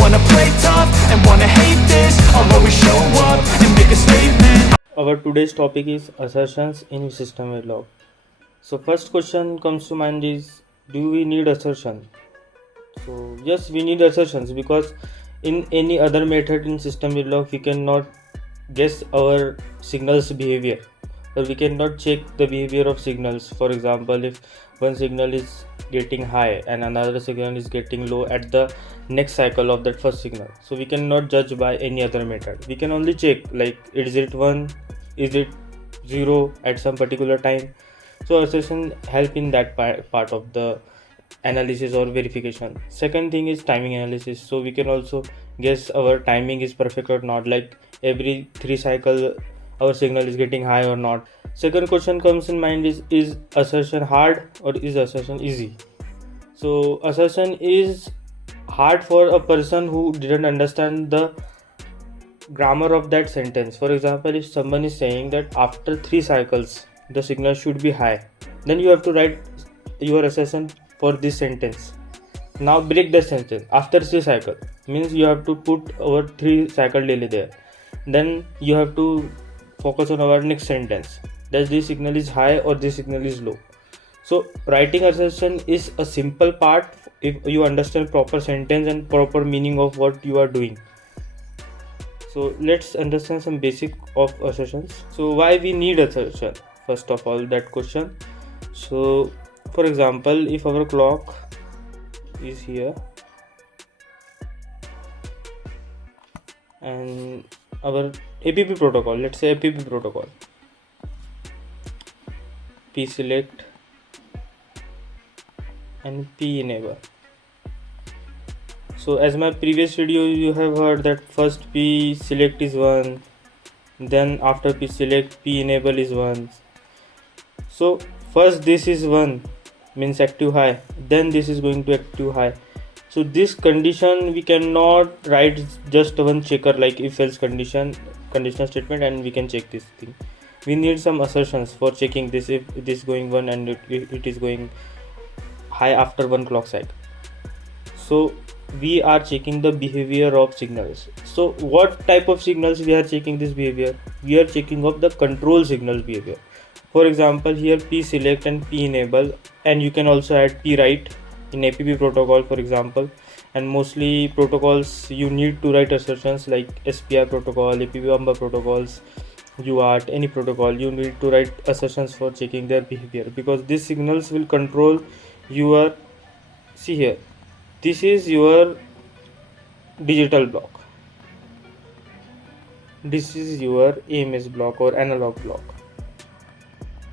wanna play tough and wanna hate this, I'll always show up and make a statement. Our today's topic is assertions in SystemVerilog. So first question comes to mind is, do we need assertion? So yes, we need assertions because in any other method in SystemVerilog we cannot guess our signals behavior, or we cannot check the behavior of signals. For example, if one signal is getting high and another signal is getting low at the next cycle of that first signal, so we cannot judge by any other method. We can only check, like, is it 1, is it 0 at some particular time. So assertion help in that part of the analysis or verification. Second thing is timing analysis, so we can also guess our timing is perfect or not, like every 3 cycle our signal is getting high or not. Second question comes in mind is assertion hard or is assertion easy? So assertion is hard for a person who didn't understand the grammar of that sentence. For example, if someone is saying that after 3 cycles the signal should be high, then you have to write your assertion for this sentence. Now break the sentence. After 3 cycle means you have to put our 3 cycle delay there. Then you have to focus on our next sentence, that this signal is high or this signal is low. So writing assertion is a simple part if you understand proper sentence and proper meaning of what you are doing. So let's understand some basic of assertions. So why we need assertion? First of all, that question. So for example, if our clock is here and our APP protocol, let's say APP protocol, P select and P enable. So as my previous video you have heard that first P select is 1, then after P select P enable is 1. So first this is 1 means active high, then this is going to active high. So this condition we cannot write just one checker like if else conditional statement and we can check this thing. We need some assertions for checking this, if it is going 1 and it is going high after 1 clock cycle. So we are checking the behavior of signals. So what type of signals we are checking this behavior? We are checking of the control signal behavior. For example, here P select and P enable, and you can also add P write in APP protocol, for example. And mostly protocols you need to write assertions like SPI protocol, APP AMBA protocols, UART, any protocol you need to write assertions for checking their behavior, because these signals will control your, see here, this is your digital block, this is your AMS block or analog block.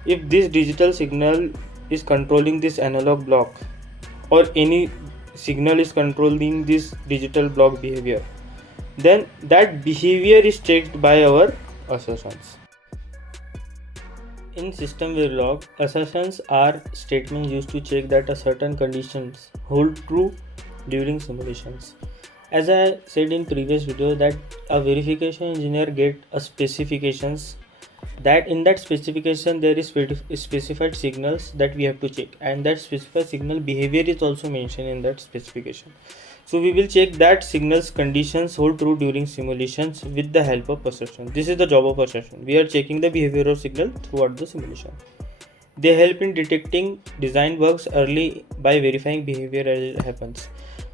If this digital signal is controlling this analog block, or any signal is controlling this digital block behavior, then that behavior is checked by our assertions. In SystemVerilog, assertions are statements used to check that a certain conditions hold true during simulations. As I said in previous video, that a verification engineer get a specifications, that in that specification there is specified signals that we have to check, and that specified signal behavior is also mentioned in that specification. So we will check that signals conditions hold true during simulations with the help of assertion. This is the job of assertion. We are checking the behavior of signal throughout the simulation. They help in detecting design bugs early by verifying behavior as it happens.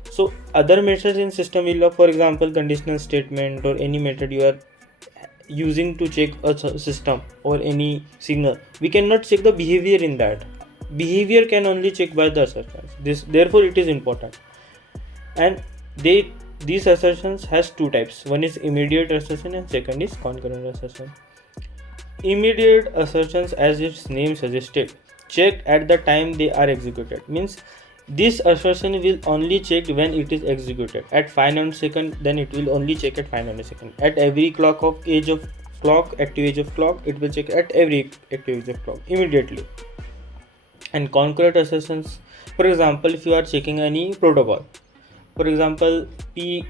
So other methods in SystemVerilog, for example conditional statement or any method you are using to check a system or any signal, we cannot check the behavior in that. Behavior can only check by the assertions. Therefore it is important. And these assertions has 2 types. One is immediate assertion and second is concurrent assertion. Immediate assertions, as its name suggested, check at the time they are executed. Means this assertion will only check when it is executed at 5 nanosecond, then it will only check at 5 nanosecond. At every clock of age of clock, active age of clock, it will check at every active age of clock immediately. And concurrent assertions, for example, if you are checking any protocol, for example P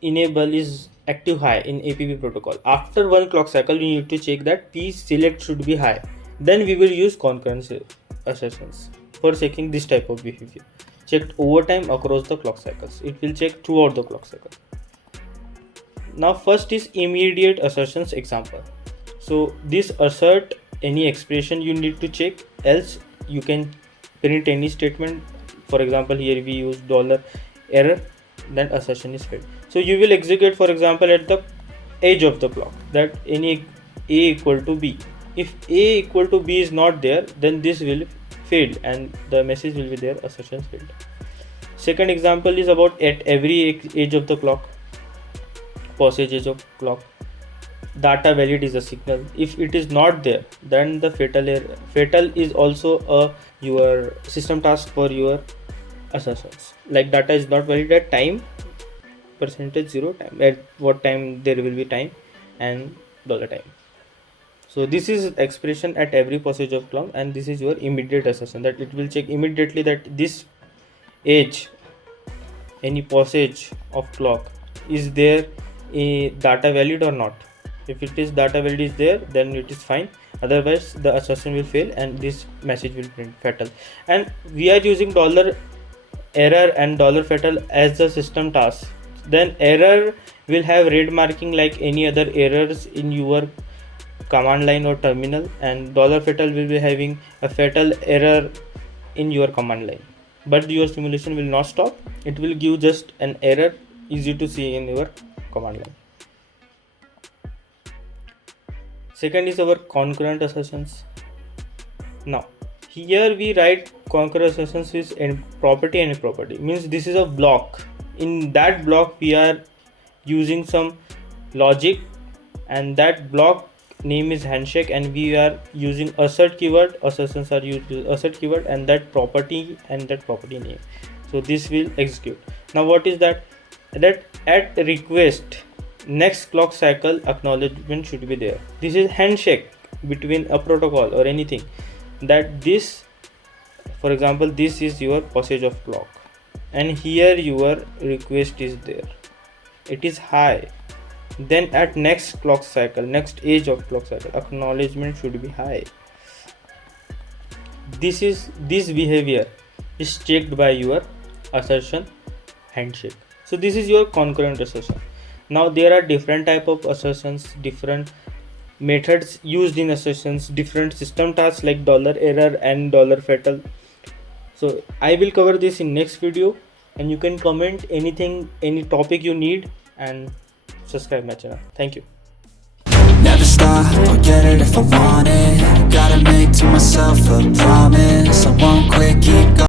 enable is active high in APP protocol, after 1 clock cycle you need to check that P select should be high, then we will use concurrent assertions for checking this type of behavior. checked over time across the clock cycles. It will check throughout the clock cycle. Now first is immediate assertions example. So this assert any expression you need to check, else you can print any statement. For example, here we use $error, then assertion is failed. So you will execute, for example, at the edge of the clock, that any a equal to b. If a equal to b is not there, then this will fail and the message will be there, assertion failed. Second example is about at every edge of the clock, passage edge of clock, data valid is a signal. If it is not there, then the fatal error. Fatal is also your system task for your assertions. Like data is not valid at time, %0 time, at what time there will be time, and $time. So this is expression at every passage of clock, and this is your immediate assertion, that it will check immediately that this edge, any passage of clock, is there a data valid or not. If it is data valid is there, then it is fine, otherwise the assertion will fail and this message will print fatal. And we are using $error and $fatal as the system task. Then error will have red marking like any other errors in your command line or terminal, and $fatal will be having a fatal error in your command line, but your simulation will not stop. It will give just an error, easy to see in your command line. Second is our concurrent assertions. Now here we write concurrent assertions with any property, means this is a block. In that block we are using some logic, and that block name is handshake, and we are using assert keyword. Assertions are used with assert keyword and that property name. So this will execute. Now what is that at request next clock cycle acknowledgement should be there. This is handshake between a protocol or anything, that this, for example, this is your passage of clock and here your request is there, it is high, then at next clock cycle, next edge of clock cycle, acknowledgement should be high. This behavior is checked by your assertion handshake. So this is your concurrent assertion. Now there are different type of assertions, different methods used in assertions, different system tasks like $error and $fatal. So I will cover this in next video, and you can comment anything, any topic you need, and subscribe my channel. Thank you. Never stop, I'll get it if I want it. Gotta make to myself a promise, I won't quit, keep going.